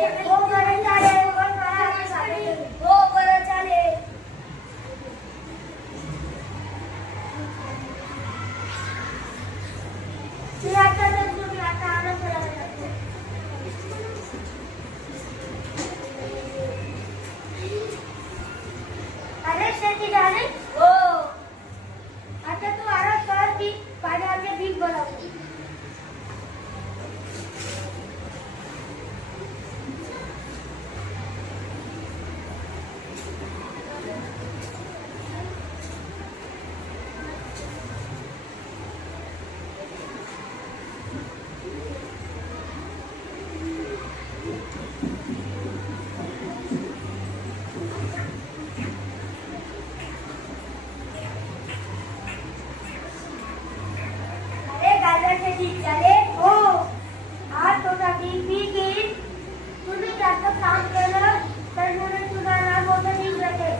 हो बरं चालेल. पण मला चालेल. हो बरं चालेल. मी आता तर तुम्ही आता आनंद करायला लागतो. अरे शेती झाली हो. आता तू आराम कर की पाण्याचे भीक बनव. अरे गाजराचे ठीक झाले हो. आज तुझा पीक येईल. तुम्ही जास्त काम केलं तर म्हणून तुम्हाला मोठं पीक भेटेल.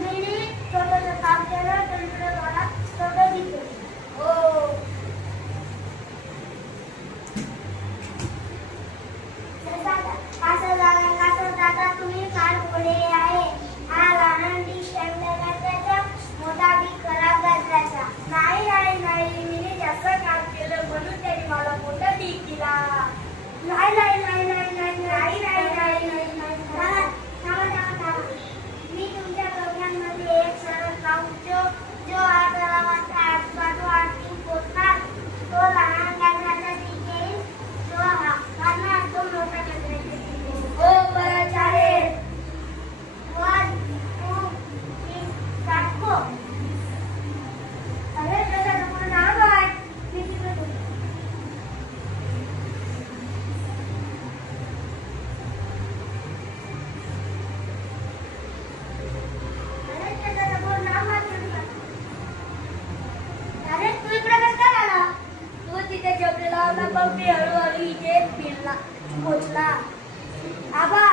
मी छोटंसं काम केलं तर मला छोटं पीक भेटेल. हो असं दादा तुम्ही फार पुढे आहे. हा आनंदी शेंगदाण्याचा मोठा पीक खराब गाजराचा. नाही नाही नाही मी जास्त काम केलं म्हणून त्यांनी मला मोठा पीक दिला. नाही नाही नाही नाही नाही नाही नाही नाही नाही नाही. थांबा. मी तुमच्या प्रोग्राममध्ये एक सरळ लावतो जो आपल्याला वाटतं आजूबाजू आणखी पोचणार. तो लहान गाजराचा पीक येईल. तो हा तो मोठा गाजराचा पीक येईल. हो बरं चालेल. 1 2 3 start go. अरे दादा तुम्हाला नाव आहे. मी तिकडे बोलतो. अरे दादा बोल नाव मात्र. अरे तू इकडे कसं काय आला. तू तिथे झोपलेला होता बघ मी हळूहळू इथे फिरला पोचला. आबा